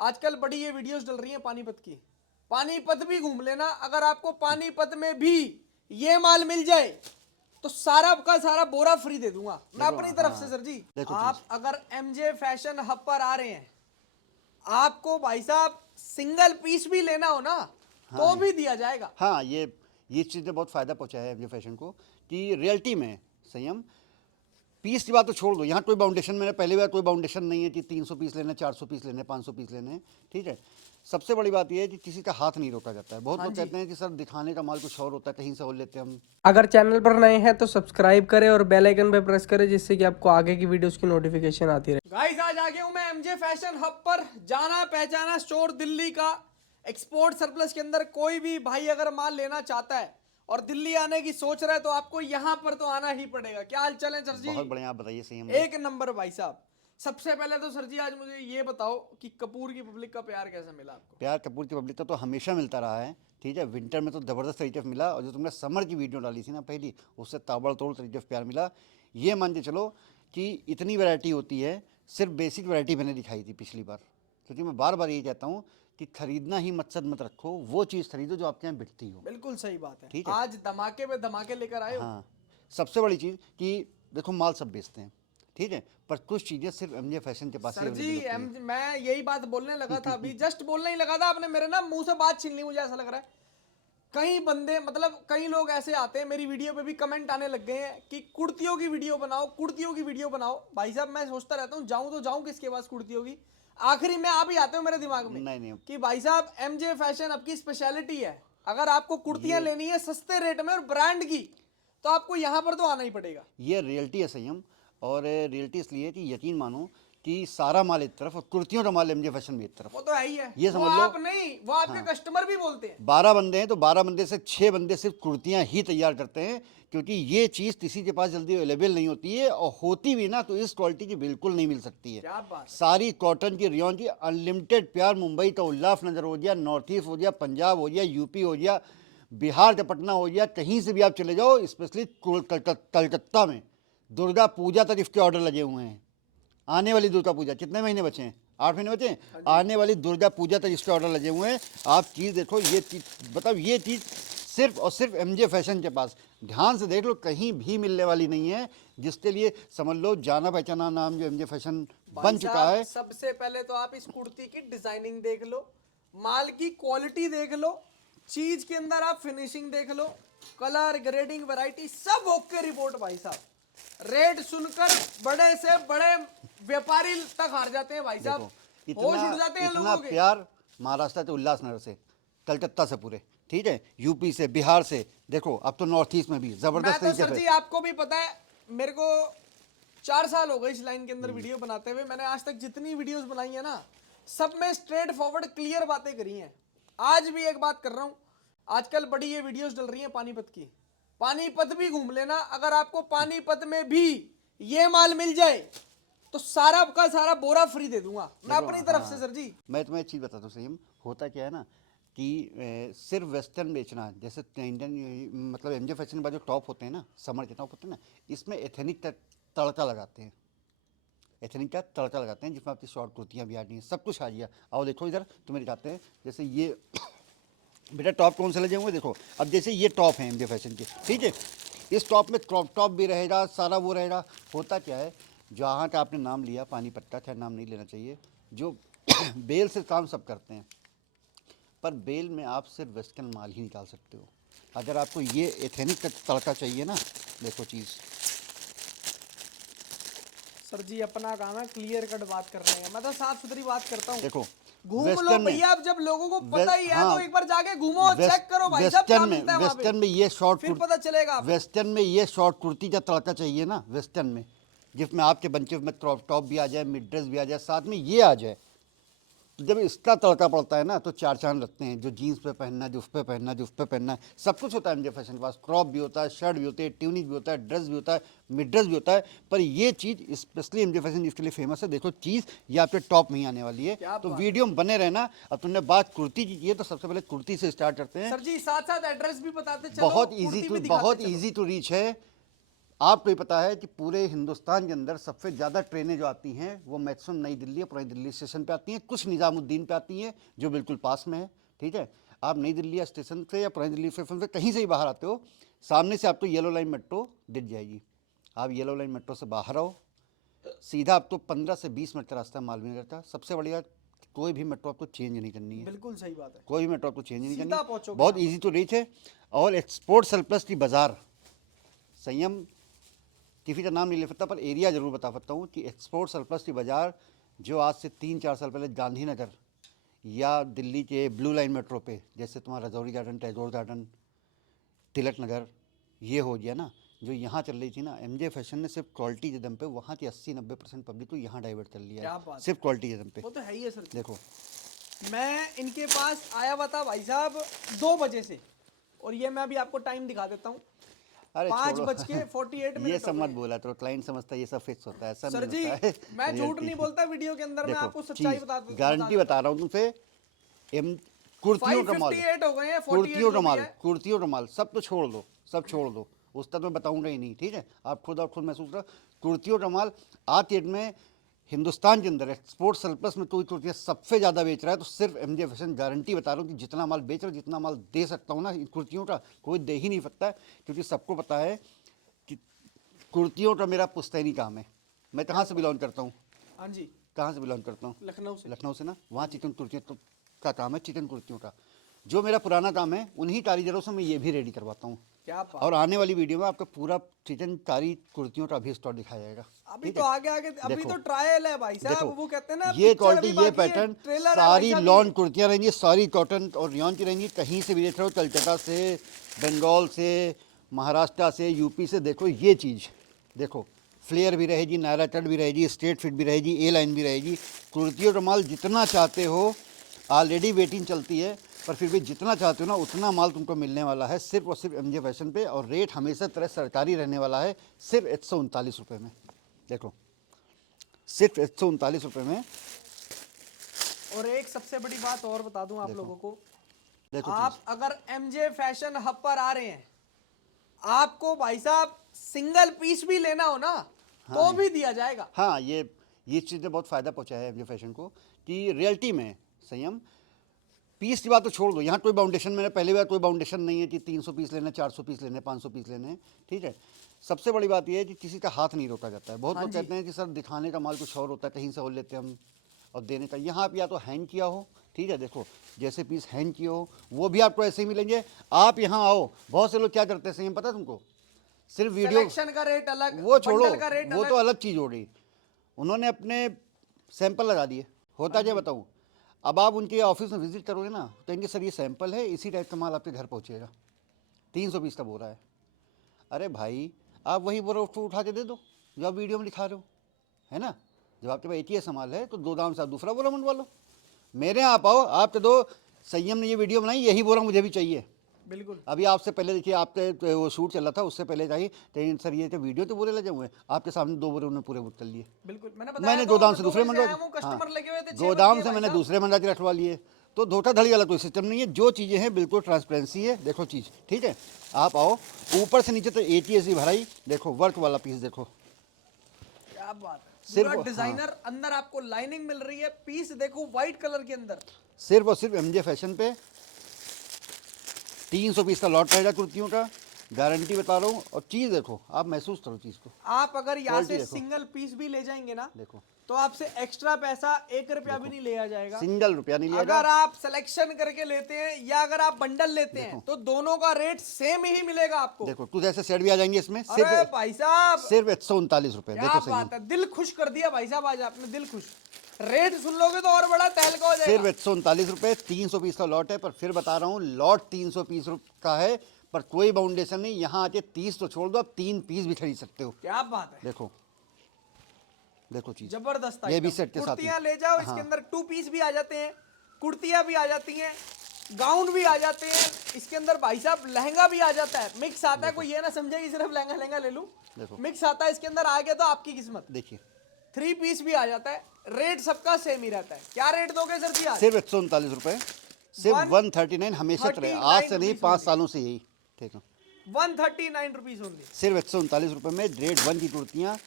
आजकल बड़ी ये वीडियोस डल रही हैं पानीपत की। पानीपत भी घूम लेना, अगर आपको पानीपत में भी ये माल मिल जाए तो सारा का सारा बोरा फ्री दे दूंगा मैं देखो, अपनी तरफ हाँ, से। सर जी देखो आप चीज। अगर एमजे फैशन हब पर आ रहे हैं, आपको भाई साहब सिंगल पीस भी लेना हो ना तो हाँ, भी दिया जाएगा। हाँ, ये चीज़ ने बहुत फ़ायदा पहुंचाया है एमजे फैशन को कि रियलिटी में संयम। पीस की बात तो छोड़ दो, यहाँ कोई बाउंडेशन, मैंने पहली बार कोई बाउंडेशन नहीं है कि 300 पीस लेने, 400 पीस लेने, 500 पीस लेने हैं, ठीक है। सबसे बड़ी बात यह है कि किसी का हाथ नहीं रोका जाता है। बहुत हाँ लोग जी, कहते हैं कि सर दिखाने का माल कुछ और होता है, कहीं से और लेते हैं हम। अगर चैनल पर नए हैं तो सब्सक्राइब करें और बेल आइकन पे प्रेस करें, जिससे कि आपको आगे की वीडियोस की नोटिफिकेशन आती रहे। गाइस आज आ गया हूं मैं एमजे फैशन हब पर। जाना पहचाना स्टोर दिल्ली का। एक्सपोर्ट सरप्लस के अंदर कोई भी भाई अगर माल लेना चाहता है और दिल्ली आने की सोच रहा है तो आपको यहां पर तो आना ही पड़ेगा। क्या हाल चाल है सर जी? बहुत बढ़िया, आप बताइए संयम भाई। एक नंबर भाई साहब। सबसे पहले तो सर जी आज मुझे ये बताओ कि कपूर की पब्लिक का प्यार कैसा मिला आपको? प्यार कपूर की पब्लिक का तो हमेशा मिलता रहा है, ठीक है। विंटर में तो ज़बरदस्त तरीके से मिला, और जो तुमने समर की वीडियो डाली थी ना पहली, उससे ताबड़तोड़ तरीके से प्यार मिला। ये मान के चलो कि इतनी वैरायटी होती है, सिर्फ बेसिक वैरायटी मैंने दिखाई थी पिछली बार। क्योंकि मैं बार बार ये कहता हूँ कि खरीदना ही मकसद मत रखो, वो चीज़ खरीदो जो आपके यहाँ बिकती हो, बिल्कुल सही बात है। ठीक है। आज धमाके पे धमाके लेकर आए हो। हाँ, सबसे बड़ी चीज़ कि देखो माल सब बेचते हैं, ठीक है, पर कुछ चीज़ें सिर्फ एमजे फैशन के पास ही सर जी अवेलेबल होती है। मैं यही बात बोलने लगा था अभी, जस्ट बोलने ही लगा था, आपने मेरे ना मुंह से बात छीन ली। मुझे ऐसा लग रहा है कई बंदे, मतलब कई लोग ऐसे आते हैं, मेरी वीडियो पे भी कमेंट आने लग गए हैं कि कुर्तियों की वीडियो बनाओ, कुर्तियों की वीडियो बनाओ। भाई साहब मैं सोचता रहता हूँ जाऊं तो जाऊं किसके पास कुर्तियों की। आखिरी में आप ही आते हो मेरे दिमाग में नहीं नहीं, कि भाई साहब एमजे फैशन आपकी स्पेशलिटी है। अगर आपको कुर्तियां ये लेनी है सस्ते रेट में और ब्रांड की तो आपको यहां पर तो आना ही पड़ेगा। ये रियलिटी है संयम। और रियलिटी इसलिए है कि यकीन मानो कि सारा माल एक तरफ और कुर्तियों का माल एमजे फैशन भी एक तरफ। वो तो है ही है, ये वो समझ लो। आप नहीं, वो आपके हाँ, कस्टमर भी बोलते हैं। 12 बंदे हैं तो 12 बंदे से 6 बंदे सिर्फ कुर्तियां ही तैयार करते हैं, क्योंकि ये चीज़ किसी के पास जल्दी अवेलेबल नहीं होती है, और होती भी ना तो इस क्वालिटी की बिल्कुल नहीं मिल सकती है। क्या बात है। सारी कॉटन की, रियॉन की, अनलिमिटेड प्यार। मुंबई का उल्लासनगर हो गया, नॉर्थ ईस्ट हो गया, पंजाब हो गया, यूपी हो गया, बिहार का पटना हो गया, कहीं से भी आप चले जाओ, स्पेशली कलकत्ता में दुर्गा पूजा तक इसके ऑर्डर लगे हुए हैं। आने वाली दुर्गा पूजा, कितने महीने बचे हैं? 8 महीने बचे हैं। आने वाली दुर्गा पूजा तक इसके ऑर्डर लगे हुए हैं। आप चीज़ देखो, ये चीज़ मतलब ये चीज़ सिर्फ और सिर्फ एमजे फैशन के पास, ध्यान से देख लो, कहीं भी मिलने वाली नहीं है। जिसके लिए समझ लो जाना पहचाना नाम जो एमजे फैशन भाई बन चुका साहब है। सबसे पहले तो आप इस कुर्ती की डिजाइनिंग देख लो, माल की क्वालिटी देख लो, चीज के अंदर आप फिनिशिंग देख लो, कलर ग्रेडिंग वैरायटी सब ओके रिपोर्ट। भाई साहब रेट सुनकर बड़े से बड़े व्यापारी तक हार जाते हैं भाई साहब, देखो, होश इतना उड़ जाते हैं इतना लोगों के। प्यार महाराष्ट्र से, उल्लासनगर से, कलकत्ता से पूरे, ठीक है, यूपी से, बिहार से, देखो अब तो नॉर्थ ईस्ट में भी मैं ज़बरदस्त तो तरीके सर से। जी आपको भी पता है, मेरे को 4 साल हो गए इस लाइन के अंदर वीडियो बनाते हुए। मैंने आज तक जितनी वीडियोस बनाई है ना, सब में स्ट्रेट फॉरवर्ड क्लियर बातें करी हैं। आज भी एक बात कर रहा हूं, आजकल बड़ी ये वीडियोस डल रही हैं पानीपत की। पानीपत भी घूम लेना, अगर आपको पानीपत में भी ये माल मिल जाए तो सारा का सारा बोरा फ्री दे दूंगा मैं देखो, अपनी तरफ से। हाँ, सर जी मैं तुम्हें एक चीज़ बताता हूँ सही। होता क्या है ना कि सिर्फ वेस्टर्न बेचना, जैसे इंडियन मतलब एमजे फैशन के बाद जो टॉप होते हैं ना, समर के टॉप होते हैं ना, इसमें एथेनिक तड़का लगाते हैं। एथेनिक का तड़का लगाते हैं, जिसमें आपकी शॉर्ट कुर्तियाँ भी आ रही हैं, सब कुछ आ गया। आओ देखो इधर, तुम्हें दिखाते हैं। जैसे ये बेटा टॉप कौन से लगे हुए देखो। अब जैसे ये टॉप है एमजे फैशन के, ठीक है, इस टॉप में क्रॉप टॉप भी रहेगा, सारा वो रहेगा। होता क्या है, जहाँ का आपने नाम लिया पानीपत का, खैर नाम नहीं लेना चाहिए, जो बेल से काम सब करते हैं, पर बेल में आप सिर्फ वेस्टर्न माल ही निकाल सकते हो। अगर आपको ये एथेनिक का तड़का चाहिए ना, देखो चीज़। सर जी अपना काम है क्लियर कट बात कर रहे हैं, मैं तो साफ सुथरी बात करता हूँ। देखो घूम लो वेस्टर्न में, भैया, अब जब लोगों को पता ही है हाँ, तो एक बार जाके घूमो, चेक करो भाई साहब क्या मिलता है वहां पे, वेस्टर्न में ये शॉर्ट फिर पता चलेगा आपको। वेस्टर्न में ये शॉर्ट कुर्ती का तड़का चाहिए ना वेस्टर्न में, जिसमें आपके बंचे में क्रॉप टॉप भी आ जाए, मिड ड्रेस भी आ जाए, साथ में ये आ जाए। तो जब इसका तड़का पड़ता है ना तो चार चांद लगते हैं। जो जीन्स पे पहनना है, जो उस पे पहनना है, जो उस पे पहनना है, सब कुछ होता है एमजे फैशन के पास। क्रॉप भी होता है, शर्ट भी होते हैं, ट्यूनिक भी होता है, ड्रेस भी होता है, मिड ड्रेस भी होता है। पर ये चीज़ स्पेशली एमजे फैशन जिसके लिए फेमस है, देखो चीज़ ये आपके टॉप में ही आने वाली है। क्या तो बात वीडियो में बने रहना। अब तुमने बात कुर्ती की है तो सबसे पहले कुर्ती से स्टार्ट करते हैं। सर जी साथ साथ एड्रेस भी बताते चलो, कुर्ती भी दिखाते बहुत चलो। ईजी टू रीच है। आपको ये पता है कि पूरे हिंदुस्तान के अंदर सबसे ज़्यादा ट्रेनें जो आती हैं वो मैक्सिमम नई दिल्ली और पुरानी दिल्ली स्टेशन पे आती हैं, कुछ निज़ामुद्दीन पे आती हैं जो बिल्कुल पास में है। ठीक है, आप नई दिल्ली या स्टेशन से या पुरानी दिल्ली स्टेशन से कहीं से ही बाहर आते हो, सामने से आपको येलो लाइन मेट्रो दिख जाएगी। आप येलो लाइन मेट्रो से बाहर आओ, सीधा आपको 15 से 20 मिनट का रास्ता है मालवीय नगर का। सबसे बढ़िया, कोई भी मेट्रो आपको चेंज नहीं करनी है, बिल्कुल सही बात है, कोई भी मेट्रो आपको चेंज नहीं सीधा करनी, पहुंचोगे बहुत आप। ईजी टू रीच है। और एक्सपोर्ट सरप्लस की बाज़ार, संयम किसी का नाम नहीं ले सकता पर एरिया ज़रूर बता सकता हूँ कि एक्सपोर्ट सरप्लस की बाज़ार जो आज से 3-4 साल पहले गांधीनगर या दिल्ली के ब्लू लाइन मेट्रो पे, जैसे तुम्हारा रजौरी गार्डन, टैगोर गार्डन, तिलक नगर, ये हो गया ना, जो यहाँ चल रही थी ना, एमजे फैशन ने सिर्फ क्वालिटी के दम पे वहाँ की 80-90% पब्लिक को यहाँ डाइवर्ट कर लिया क्या है, बात सिर्फ क्वालिटी के दम पे। वो तो है ही है सर। देखो मैं इनके पास आया हुआ था भाई साहब 2 बजे से, और ये मैं अभी आपको टाइम दिखा देता हूँ, अरे 5:48 मिनट ये सब मत बोला तो क्लाइंट समझता है ये सब फिक्स होता है, ऐसा सर नहीं जी, होता है। मैं झूठ Reality। नहीं बोलता वीडियो के अंदर, मैं देखो, आपको सच्चाई चीज़, बता गारंटी बता रहा हूँ तुमसे। कुर्तियों का माल, 558 हो गए हैं, 48 कुर्तियों का जो भी माल, है। कुर्तियों का माल सब तो छोड़ दो, सब छोड़ दो, उस तक मैं बताऊंगा ही नहीं। ठीक है, आप खुद महसूस करो। कुर्तियों का माल आज के डेट में हिंदुस्तान के अंदर एक्सपोर्ट सरप्लस में कोई कुर्तियाँ सबसे ज़्यादा बेच रहा है तो सिर्फ एमजे फैशन। गारंटी बता रहा हूँ कि जितना माल बेच रहा हूँ, जितना माल दे सकता हूँ ना इन कुर्तियों का, कोई दे ही नहीं सकता है, क्योंकि सबको पता है कि कुर्तियों का मेरा पुश्तैनी काम है। मैं कहाँ से बिलोंग करता हूँ, हाँ जी, कहाँ से बिलोंग करता हूँ, लखनऊ से। लखनऊ से ना। वहाँ चिकन कुर्तियों का काम है, चिकन कुर्तियों का। जो मेरा पुराना काम है उन्हीं कारीगरों से मैं ये भी रेडी करवाता हूँ। क्या बात। और आने वाली वीडियो में आपका पूरा चिकनकारी कुर्तियों का भी स्टॉक दिखाया जाएगा। अभी ठीक तो है? आगे अभी देखो, तो ट्रायल है भाई साहब, देखो, वो कहते हैं ना ये पिक्चर क्वालिटी, अभी ये बाकी है, पैटर्न, ट्रेलर है सारी भाई साहब लॉन कुर्तियाँ रहेंगी, सारी कॉटन और रियॉन की रहेंगी। कहीं से भी देख रहे हो, कलकत्ता से, बंगाल से, महाराष्ट्र से, यूपी से, देखो ये चीज़ देखो, फ्लेयर भी रहेगी, नायरा कट भी रहेगी, स्ट्रेट फिट भी रहेगी, ए लाइन भी रहेगी। कुर्तियों का माल जितना चाहते हो, ऑलरेडी वेटिंग चलती है, पर फिर भी जितना चाहते हो ना उतना माल तुमको मिलने वाला है सिर्फ और सिर्फ एमजे फैशन पे। और रेट हमेशा तरह सरकारी रहने वाला है, सिर्फ 139 रुपये में। देखो, सिर्फ 139 रुपये में। और एक सबसे बड़ी बात और बता दूं आप लोगों को, देखो आप अगर एमजे फैशन हब पर आ रहे हैं, आपको भाई साहब सिंगल पीस भी लेना हो ना तो भी दिया जाएगा। हाँ, ये चीज़ ने बहुत फ़ायदा पहुंचाया है एमजे फैशन को कि रियलिटी में संयम। पीस की बात तो छोड़ दो, यहाँ कोई बाउंडेशन, मैंने पहले बार कोई बाउंडेशन नहीं है कि 300 पीस लेने, 400 पीस लेने, 500 पीस लेने हैं। ठीक है, सबसे बड़ी बात यह है कि किसी का हाथ नहीं रोका जाता है। बहुत लोग कहते हैं कि सर दिखाने का माल कुछ और होता है, कहीं से और लेते हैं हम, और देने का यहाँ आप या तो हैंड किया हो। ठीक है, देखो जैसे पीस हैंड किए हो वो भी आपको ऐसे ही मिलेंगे। आप यहाँ आओ, बहुत से लोग क्या करते हैं संयम पता है तुमको, सिर्फ वीडियो, सिलेक्शन का रेट अलग, वो छोड़ो, बंडल का रेट वो अलग। तो अलग चीज़ हो रही। उन्होंने अपने सैंपल लगा दिए, होता क्या बताऊँ। अब आप उनके ऑफिस में विजिट करोगे ना तो कहेंगे सर ये सैंपल है, इसी टाइप का माल आपके घर पहुँचेगा, 300 पीस का बोरा है। अरे भाई, आप वही बोरा उठा के दे दो जो आप वीडियो में दिखा रहे हो, है ना। जब आपके पास एक ही सामान है तो दो दाम से आप दूसरा बोरा मंगवा लो। मेरे यहाँ आप आओ, आप तो दो, संयम ने ये वीडियो बनाई, यही बोरा मुझे भी चाहिए। बिल्कुल, अभी आपसे पहले देखिए, आपके वो शूट चल रहा था, उससे पहले चाहिए तो सर ये तो वीडियो तो बोरे लगे हुए हैं, आपके सामने 2 बोरे उन्होंने पूरे बुक कर लिए। बिल्कुल, मैंने मैंने गोदाम से दूसरे मंगवा, कस्टमर लगे हुए थे, 6 गोदाम बजे से मैंने भाई साहब। दूसरे मंगा के रखवा लिए। तो धोखाधड़ी वाला कोई सिस्टम नहीं है, जो चीज़ें हैं बिल्कुल ट्रांसपेरेंसी है। देखो चीज़, ठीक है, आप आओ, ऊपर से नीचे तो एक ही ऐसी भराई। देखो वर्क वाला पीस देखो, क्या बात है, सिर्फ- पूरा डिजाइनर, अंदर आपको लाइनिंग मिल रही है, पीस देखो व्हाइट कलर के अंदर। सिर्फ और सिर्फ एमजे फैशन पे 300 पीस का लॉट रहेगा कुर्तियों का, गारंटी बता रहा हूँ। और चीज़ देखो, आप महसूस करो चीज़ को। आप अगर यहाँ से क्वालिटी देखो। सिंगल पीस भी ले जाएंगे ना देखो, तो आपसे एक्स्ट्रा पैसा 1 रुपया भी नहीं लिया जाएगा। सिंगल रुपया नहीं अगर लिएगा। आप सिलेक्शन करके लेते हैं या अगर आप बंडल लेते हैं तो दोनों का रेट सेम ही मिलेगा आपको। देखो कुछ ऐसे सेट भी आ जाएंगे इसमें, अरे सिर्फ भाई साहब, सिर्फ 139 रुपये। क्या देखो सही, बात है, दिल खुश कर दिया भाई साहब, आज आपने दिल खुश। रेट सुन लोगे तो और बड़ा तहलका हो सिर्फ जाएगा। 139 रुपये, 300 पीस का लॉट है। पर फिर बता रहा हूँ, लॉट 300 पीस का है, पर कोई बाउंडेशन नहीं। यहाँ आके 30 तो छोड़ दो, आप 3 पीस भी खरीद सकते हो। क्या बात है, देखो, देखो चीज, जबरदस्त ये भी आइटम। सेट के साथ ही। कुर्तियां ले जाओ, इसके अंदर 2 पीस भी आ जाते हैं, कुर्तियां भी आ जाती हैं, गाउन भी आ जाते हैं, इसके अंदर भाई साहब लहंगा भी आ जाता है, मिक्स आता है। कोई ये ना समझे कि सिर्फ लहंगा लहंगा ले लूं, देखो। मिक्स आता है इसके अंदर। आ गया तो आपकी किस्मत। देखिए 3 पीस भी आ जाता है, रेट सबका सेम ही रहता है। क्या रेट दोगे सर जी आज? सिर्फ 139 रुपये, सिर्फ 139 हमेशा रहे, आज से नहीं 5 सालों से यही। ठीक है, 139 रुपीज ओनली। सिर्फ 139 रुपये में ग्रेड 1 की कुर्तियाँ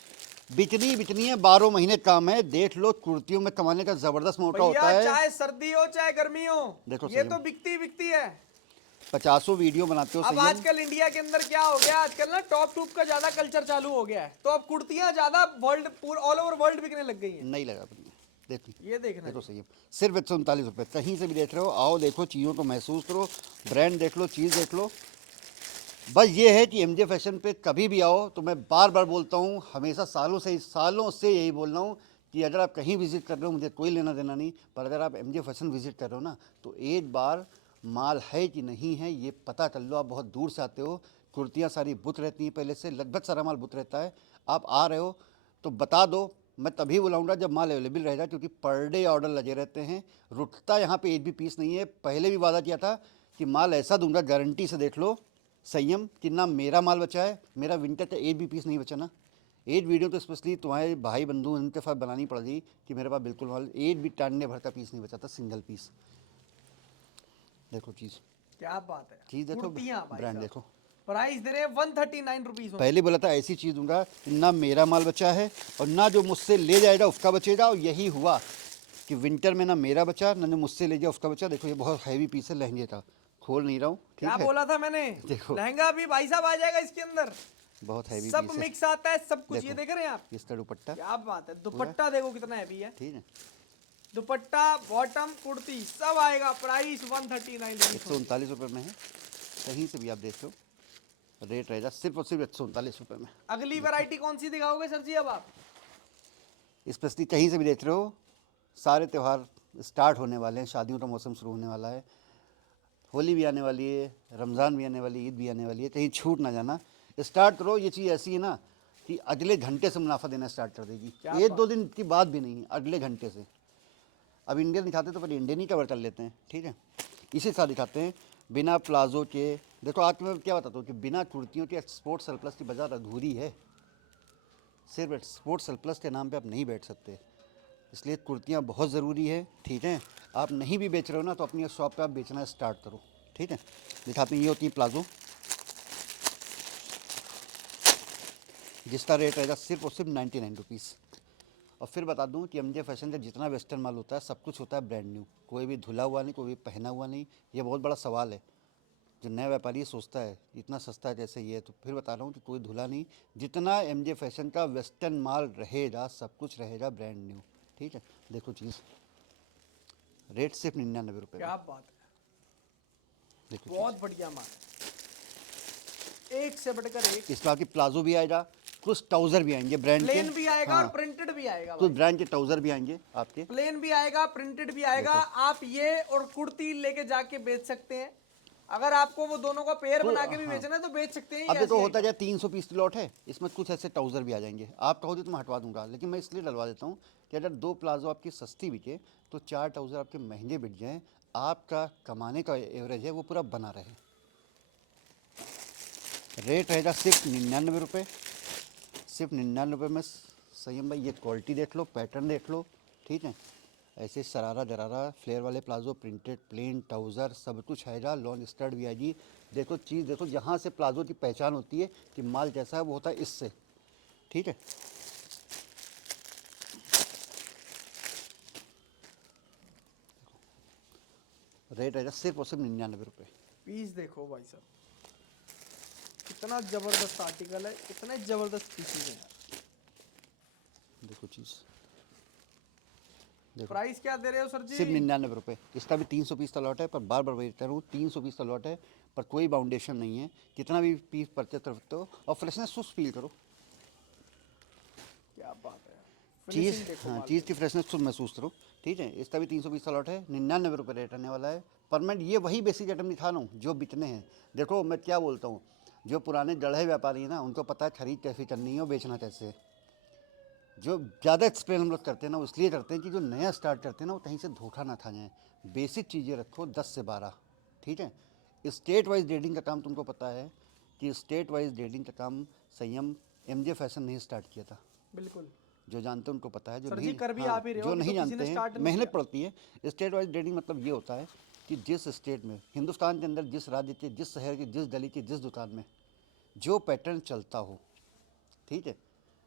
बिकनी है। 12 महीने काम है। देख लो, कुर्तियों में कमाने का जबरदस्त मौका होता भैया है। चाहे सर्दी हो चाहे गर्मी हो, देखो ये सही तो बिकती है। 50 वीडियो बनाते हो अब सही है। आजकल इंडिया के अंदर क्या हो गया, आजकल ना टॉप टूप का ज्यादा कल्चर चालू हो गया है, तो अब कुर्तियां ज्यादा वर्ल्ड ऑल ओवर वर्ल्ड बिकने लग गई हैं। नहीं लगा अपनी। देखो ये देखना देखो जी। सही है। सिर्फ 139 रुपये। कहीं से भी देख रहे हो, आओ देखो, चीज़ों को महसूस करो, ब्रांड देख लो, चीज़ देख लो। बस ये है कि एमजे फैशन पे कभी भी आओ तो मैं बार बार बोलता हूँ, हमेशा सालों से यही बोल रहा हूँ कि अगर आप कहीं विज़िट कर रहे हो, मुझे कोई लेना देना नहीं, पर अगर आप एमजे फैशन विज़िट कर रहे हो ना, तो एक बार माल है कि नहीं है ये पता कर लो। आप बहुत दूर से आते हो, कुर्तियाँ सारी बुत रहती हैं पहले से, लगभग सारा माल बुत रहता है। आप आ रहे हो तो बता दो, मैं तभी बुलाऊंगा जब माल अवेलेबल रहेगा, क्योंकि पर डे ऑर्डर लगे रहते हैं। रुकता यहाँ पे एक भी पीस नहीं है। पहले भी वादा किया था कि माल ऐसा दूंगा, गारंटी से देख लो संयम, कि ना मेरा माल बचा है, मेरा विंटर का एक भी पीस नहीं बचा ना। एक वीडियो तो स्पेशली तुम्हारे भाई बंधु इनके साथ बनानी पड़ गई कि मेरे पास बिल्कुल माल एक भी टांडने भर का पीस नहीं बचा था, सिंगल पीस। देखो चीज़, क्या बात है, चीज़ देखो, कुर्तियां भाई ब्रांड साहब। देखो। प्राइस दे रहे हैं 139 रुपीज। पहले बोला था ऐसी चीज़ दूंगा कि ना मेरा माल बचा है और ना जो मुझसे ले जाएगा उसका बचेगा, और यही हुआ कि विंटर में ना मेरा बचा ना जो मुझसे ले जाए उसका बचा। देखो ये बहुत हैवी पीस है लहंगे का, खोल नहीं रहा हूँ, ठीक क्या है। बोला था मैंने, देखो। लहंगा भी भाई साहब आ जाएगा इसके अंदर, बहुत हैवी सब पीस है। मिक्स आता है, सब कुछ। ये देखो, देख रहे हैं आप, इसका दुपट्टा, क्या बात है। दुपट्टा देखो कितना हैवी है, ठीक है। दुपट्टा बॉटम कुर्ती सब आएगा। Price 139 rupees. 139 रुपये में है। कहीं से भी आप देख लो, रेट रहेगा सिर्फ और सिर्फ 139 रुपये में। अगली वैरायटी कौन सी दिखाओगे सर जी अब आप? स्पेशली कहीं से भी देख रहे हो, सारे त्यौहार स्टार्ट होने वाले हैं, शादियों का मौसम शुरू होने वाला है, होली भी आने वाली है, रमज़ान भी आने वाली है, ईद भी आने वाली है, कहीं छूट ना जाना। स्टार्ट करो। ये चीज़ ऐसी है ना कि अगले घंटे से मुनाफा देना स्टार्ट कर देगी। एक दो दिन की बात भी नहीं, अगले घंटे से। अब इंडियन दिखाते तो पहले इंडियन ही कवर कर लेते हैं, ठीक है। इसी साथ दिखाते हैं बिना प्लाजो के। देखो आज मैं क्या बताता हूँ कि बिना कुर्तियों के एक्सपोर्ट सरप्लस की बाजार अधूरी है। सिर्फ एक्सपोर्ट सरप्लस के नाम पे आप नहीं बैठ सकते, इसलिए कुर्तियाँ बहुत ज़रूरी है, ठीक है। आप नहीं भी बेच रहे हो ना तो अपनी शॉप पे आप बेचना स्टार्ट करो, ठीक है। दिखाते हैं, ये होती है प्लाजो, जिसका रेट रहेगा सिर्फ और सिर्फ 99 रुपीज़। और फिर बता दूं कि एमजे फैशन का जितना वेस्टर्न माल होता है सब कुछ होता है ब्रांड न्यू, कोई भी धुला हुआ नहीं, कोई भी पहना हुआ नहीं। ये बहुत बड़ा सवाल है, जो नया व्यापारी सोचता है इतना सस्ता है जैसे ये, तो फिर बता रहा हूँ कि कोई धुला नहीं। जितना एमजे फैशन का वेस्टर्न माल रहेगा सब कुछ रहेगा ब्रांड न्यू, ठीक है। देखो चीज़, रेट सिर्फ 99 रुपये। क्या बात है, देखो बहुत बढ़िया माल, एक से बढ़कर एक। इसमें आपकी प्लाजो भी आएगा, कुछ ट्राउज़र भी आएंगे ब्रांड के, प्लेन भी आएगा हाँ, और प्रिंटेड भी आएगा। कुछ ब्रांड के ट्राउज़र भी आएंगे आपके। प्लेन भी आएगा, प्रिंटेड भी आएगा। आप ये और कुर्ती लेके जाके बेच सकते हैं। अगर आपको वो दोनों का पेयर बना के भी बेचना है तो बेच सकते हैं। अब ये देखो ऐसी होता है 300 पीस की लॉट है, इसमें कुछ ऐसे ट्राउज़र भी आ जाएंगे। आप कहोगे तो मैं हटवा दूंगा, लेकिन मैं इसलिए डलवा देता हूँ कि अगर 2 प्लाजो आपकी सस्ती बिके तो 4 ट्राउज़र आपके महंगे बिक जाएँ, आपका कमाने का एवरेज है वो पूरा बना रहे। रेट रहेगा सिर्फ 99 रुपये, सिर्फ 99 रुपये में। संयम भाई ये क्वालिटी देख लो, पैटर्न देख लो, ठीक है। ऐसे शरारा दरारा फ्लेयर वाले प्लाजो, प्रिंटेड, प्लेन, ट्राउज़र सब कुछ आएगा, लॉन्ग स्कर्ट भी आएगी। देखो चीज़ देखो, जहाँ से प्लाजो की पहचान होती है कि माल कैसा है वो होता है इससे, ठीक है। रेट रहेगा सिर्फ और सिर्फ 99 रुपये। पीस देखो भाई साहब, कितना जबरदस्त आर्टिकल है, कितने जबरदस्त पीसेस हैं। देखो चीज़, देखो प्राइस क्या दे रहे हो सर जी? सिर्फ 99 रुपये। इसका भी 300 पीस का लॉट है, पर बार बार वही कह रहा हूँ 300 पीस का लॉट है, पर कोई बाउंडेशन नहीं है। कितना भी पीस परचेज करते हो और फ्रेशनेस खुद फील करो। क्या बात है, चीज़, फिनिशिंग देखो हाँ माल चीज़ की फ्रेशनेस खुद महसूस करो, ठीक है। इसका भी 300 पीस का लॉट है, 99 रुपये रेट आने वाला है। पर मैं ये वही बेसिक आइटम दिखा रहा हूँ जो बिकने हैं। देखो मैं क्या बोलता हूँ, जो पुराने गढ़े व्यापारी हैं ना उनको पता है खरीद कैसे करनी है और बेचना कैसे है। जो ज़्यादा एक्सप्लेन हम लोग करते हैं ना वो इसलिए करते हैं कि जो नया स्टार्ट करते हैं ना वो कहीं से धोखा ना खा जाए। बेसिक चीज़ें रखो 10 से 12, ठीक है। स्टेट वाइज डेटिंग का काम तुमको पता है कि स्टेट वाइज डेटिंग का काम संयम एमजे फैशन नहीं स्टार्ट किया था। बिल्कुल। जो जानते हैं उनको पता है, जो सर नहीं, जी कर भी हाँ, आप ही रहे हो, जो अभी नहीं तो किसी ने जानते स्टार्ट हैं नहीं मेहनत किया। पड़ती है। स्टेट वाइज डेटिंग मतलब ये होता है कि जिस स्टेट में, हिंदुस्तान के अंदर जिस राज्य के, जिस शहर के, जिस गली की, जिस दुकान में जो पैटर्न चलता हो, ठीक है।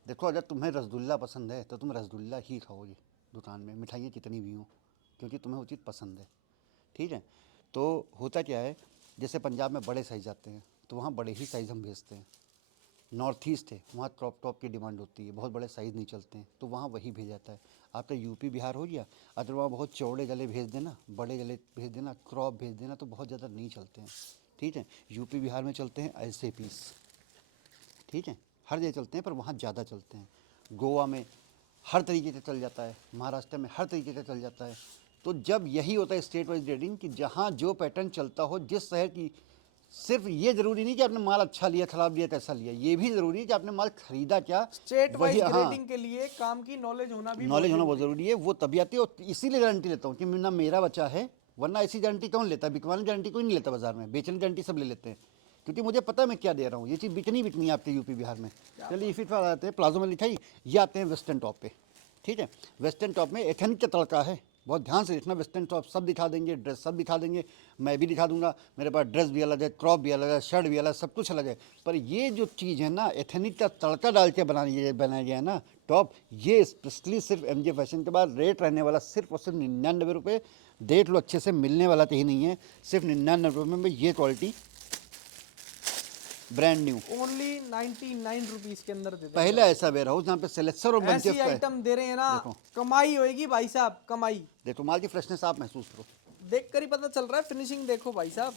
देखो अगर तुम्हें रसगुल्ला पसंद है तो तुम रसगुल्ला ही खाओगे दुकान में, मिठाइयाँ कितनी भी हों, क्योंकि तुम्हें वो चीज़ पसंद है, ठीक है। तो होता क्या है, जैसे पंजाब में बड़े साइज़ आते हैं तो वहाँ बड़े ही साइज़ हम भेजते हैं। नॉर्थ ईस्ट है, वहाँ क्रॉप टॉप की डिमांड होती है, बहुत बड़े साइज़ नहीं चलते हैं, तो वहाँ वही भेजा जाता है। आपका यूपी बिहार हो गया, अगर वहाँ बहुत चौड़े गले भेज देना, बड़े गले भेज देना, क्रॉप भेज देना, तो बहुत ज़्यादा नहीं चलते हैं, ठीक है। यूपी बिहार में चलते हैं ऐसे पीस, ठीक है, हर जगह चलते हैं, पर वहाँ ज़्यादा चलते हैं। गोवा में हर तरीके से चल जाता है, महाराष्ट्र में हर तरीके से चल जाता है। तो जब यही होता है स्टेट वाइज ग्रेडिंग, कि जहाँ जो पैटर्न चलता हो, जिस शहर की, सिर्फ ये ज़रूरी नहीं कि आपने माल अच्छा लिया, ख़राब लिया, कैसा लिया, ये भी ज़रूरी है कि आपने माल खरीदा क्या। स्टेट वही, वाइज हाँ, ग्रेडिंग के लिए काम की नॉलेज होना भी नॉलेज होना बहुत जरूरी ज़रूरी है, वो तभी आती है। और इसीलिए गारंटी लेता हूँ कि ना मेरा बचा है, वरना ऐसी गारंटी कौन लेता है, बिकवाने गारंटी कोई नहीं लेता बाजार में, बेचने गारंटी सब ले लेते हैं, क्योंकि मुझे पता है मैं क्या दे रहा हूँ। ये चीज़ बिकनी है आपके यूपी बिहार में। चलिए इसी पर आते हैं, प्लाजो में लिखाई, ये आते हैं वेस्टर्न टॉप पे, ठीक है। वेस्टर्न टॉप में एथनिक का तड़का है, बहुत ध्यान से देखना। वेस्टर्न टॉप सब दिखा देंगे, ड्रेस सब दिखा देंगे, मैं भी दिखा दूंगा, मेरे पास ड्रेस भी अलग है, क्रॉप भी अलग है, शर्ट भी अलग है, सब कुछ अलग है। पर ये जो चीज़ है ना, एथनिक का तड़का डाल के बनाया गया है ना टॉप, ये स्पेशली सिर्फ एमजे फैशन के बाद रेट रहने वाला सिर्फ और सिर्फ 99 रुपये। देख लो अच्छे से, मिलने वाला तो ही नहीं है, सिर्फ 99 रुपये में ये quality brand new. Only 99 rupees के अंदर दे देंगे। पहले ऐसा वेयर हाउस जहाँ पे सेलेक्सर और बंचेस ऐसी आइटम दे रहे हैं ना, देखो। कमाई होएगी भाई साहब, कमाई। देखो माल की फ्रेशनेस आप महसूस करो। देख कर ही पता चल रहा है, फिनिशिंग देखो भाई साहब,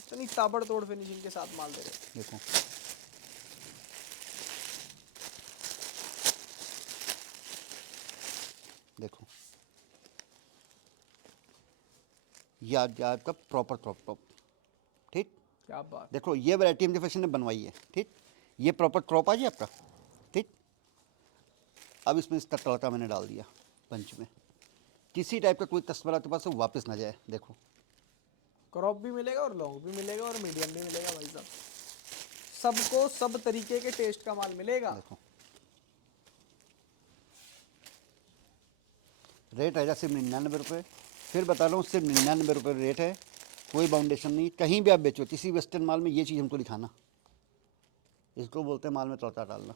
इतनी ताबड़तोड़ फिनिशिंग के साथ माल दे रहे हैं। देखो देखो, ये आपका प्रॉपर क्रॉप टॉप, ठीक। क्या बात। देखो ये वैरायटी एमजे फैशन ने बनवाई है, ठीक। ये प्रॉपर क्रॉप आ गया आपका, ठीक। अब इसमें इसका तड़का मैंने डाल दिया पंच में, किसी टाइप का कोई कस्टमर आपके पास से वापस ना जाए। देखो क्रॉप भी मिलेगा और लॉन्ग भी मिलेगा और मीडियम भी मिलेगा भाई साहब, सबको सब तरीके के टेस्ट का माल मिलेगा। देखो, रेट आएगा सिर्फ 99 रुपये। फिर बता रहा हूँ, सिर्फ 99 रुपये रेट है, कोई बाउंडेशन नहीं। कहीं भी आप बेचो, किसी वेस्टर्न माल में ये चीज़ हमको दिखाना, इसको बोलते हैं माल में तड़का डालना।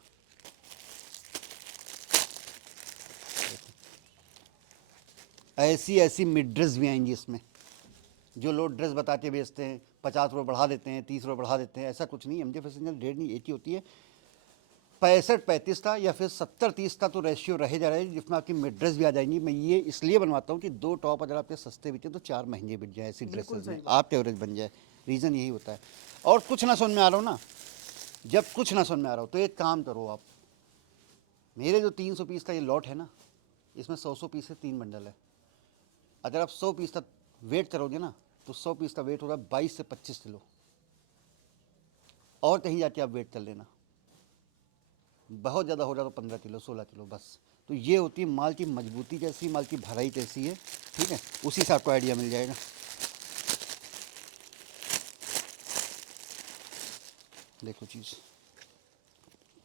ऐसी ऐसी मिड ड्रेस भी आएंगी इसमें, जो लोग ड्रेस बता के बेचते हैं, 50 रुपये बढ़ा देते हैं, 30 रुपये बढ़ा देते हैं, ऐसा कुछ नहीं। एमजे फैशन का रेट नहीं, एक ही होती है। 65-35 का या फिर 70-30 का तो रेशियो रहे जा रहा है, जिसमें आपकी मिड ड्रेस भी आ जाएंगी। मैं ये इसलिए बनवाता हूँ कि 2 टॉप अगर आपके सस्ते बिके तो 4 महंगे बिक जाए, ऐसी ड्रेसेस में आप एवरेज बन जाए। रीज़न यही होता है। और कुछ ना समझ में आ रहा हो ना, जब कुछ ना समझ में आ रहा हो तो एक काम करो आप, मेरे जो 300 पीस का ये लॉट है ना, इसमें 100 पीस से 3 बंडल है। अगर आप 100 पीस तक वेट करोगे ना, तो 100 पीस का वेट होगा 22 से 25 किलो। और कहीं जाके आप वेट कर लेना, बहुत ज़्यादा हो रहा तो 15 किलो 16 किलो बस। तो ये होती है माल की मजबूती कैसी, माल की भराई कैसी है, ठीक है, उसी से आपको आइडिया मिल जाएगा। देखो चीज़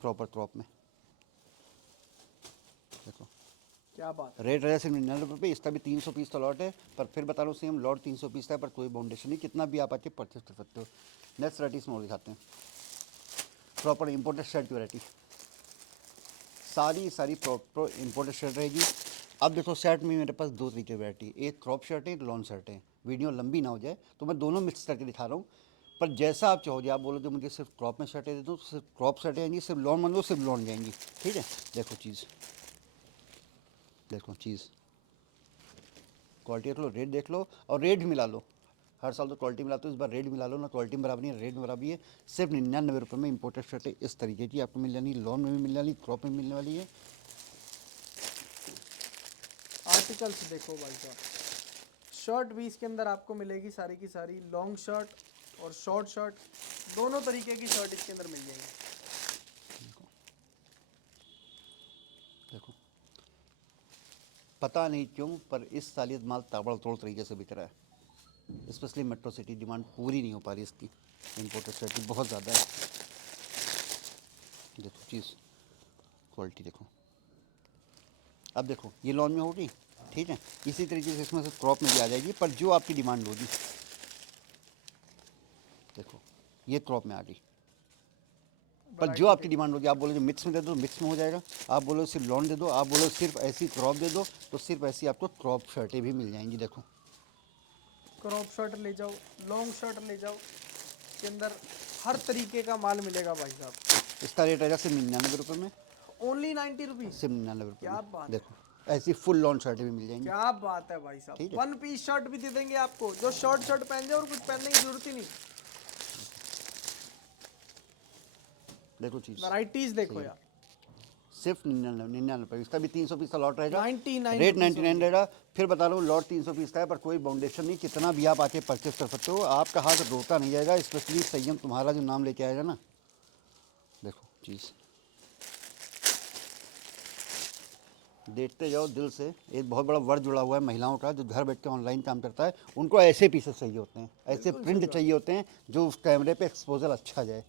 प्रॉपर क्रॉप में, देखो क्या बात है। रेट रहा है सिर्फ 99 रुपये। इसका भी 300 पीस का लॉट है, पर फिर बता रहा हूँ सेम लॉट 300 पीस का है, पर कोई बाउंडेशन नहीं, कितना भी आप आके परचेस कर सकते हो। नेक्स्ट वैराइटी इसमें और दिखाते हैं, प्रॉपर इम्पोर्टेड शर्ट की वैरायटी, सारी प्रॉपर इम्पोर्टेड शर्ट रहेगी। अब देखो शर्ट में मेरे पास 2 तरीके की वैरायटी, एक क्रॉप शर्ट है, एक लॉन्ग शर्ट है। वीडियो लंबी ना हो जाए तो मैं दोनों मिक्स करके दिखा रहा हूँ, पर जैसा आप चाहोगे, आप बोलोगे मुझे सिर्फ क्रॉप में शर्टें दे दो, सिर्फ क्रॉप शर्टें आएंगी, सिर्फ लॉन्ग मन दो, सिर्फ लॉन्ग जाएंगी, ठीक है। देखो चीज़, देखो चीज़, क्वालिटी देख लो, रेट देख लो, और रेट भी मिला लो। हर साल तो क्वालिटी मिलाते हो, इस बार रेट मिला लो ना, क्वालिटी में बराबरी है, रेट में बराबरी है। सिर्फ 99 रुपये में इंपोर्टेड शर्टें इस तरीके की आपको मिल जानी, लॉन्ग में भी मिल जानी, क्रॉप में मिलने वाली है। आर्टिकल्स देखो भाई साहब, शर्ट भी इसके अंदर आपको मिलेगी सारी की सारी, लॉन्ग शर्ट और शॉर्ट शर्ट, दोनों तरीके की शर्ट इसके अंदर मिल जाएगी। देखो पता नहीं क्यों, पर इस साल ये माल ताबड़तोड़ तरीके से बिक रहा है, स्पेशली मेट्रो सिटी। डिमांड पूरी नहीं हो पा रही इसकी, इम्पोर्टेड शर्ट की बहुत ज़्यादा है। देखो चीज़, क्वालिटी देखो। अब देखो ये लॉन में होगी, ठीक है, इसी तरीके से इसमें से क्रॉप में भी आ जाएगी, पर जो आपकी डिमांड होगी। देखो ये क्रॉप में आ गई, पर जो आपकी डिमांड होगी, आप बोलो जो मिक्स में दे दो मिक्स में हो जाएगा, आप बोलो सिर्फ लॉन दे दो, आप बोलो सिर्फ ऐसी क्रॉप दे दो, तो सिर्फ ऐसी आपको क्रॉप शर्टें भी मिल जाएंगी। देखो क्रॉप शर्ट ले जाओ, लॉन्ग शर्ट ले जाओ, के अंदर हर तरीके का माल मिलेगा भाई साहब। इसका रेट रहेगा सिर्फ 99 रुपये में, ओनली 90 रुपीज। सिर्फ 99 रुपये क्या में। बात है, देखो ऐसी फुल लॉन शर्टें भी मिल जाएंगी। क्या बात है भाई साहब। ठीक है। 1 पीस शर्ट भी दे देंगे आपको, जो शर्ट पहन जाए और कुछ पहनने की जरूरत ही नहीं। देखो चीज़ वैरायटीज देखो यार, सिर्फ 99 इसका भी 300 पीस का लॉट रहेगा, 99 रेट रुपीस 99 रहेगा। फिर बता रहा हूँ लॉट 300 पीस का है, पर कोई बाउंडेशन नहीं, कितना भी आप आके परचेस कर सकते हो, आपका हाथ रोता नहीं जाएगा। स्पेशली संयम तुम्हारा जो नाम लेके आएगा ना, देखो चीज़ देखते जाओ दिल से। एक बहुत बड़ा वर्ड जुड़ा हुआ है महिलाओं का, जो घर बैठ के ऑनलाइन काम करता है, उनको ऐसे पीसेस चाहिए होते हैं, ऐसे प्रिंट चाहिए होते हैं जो उस कैमरे पे एक्सपोजर अच्छा जाए।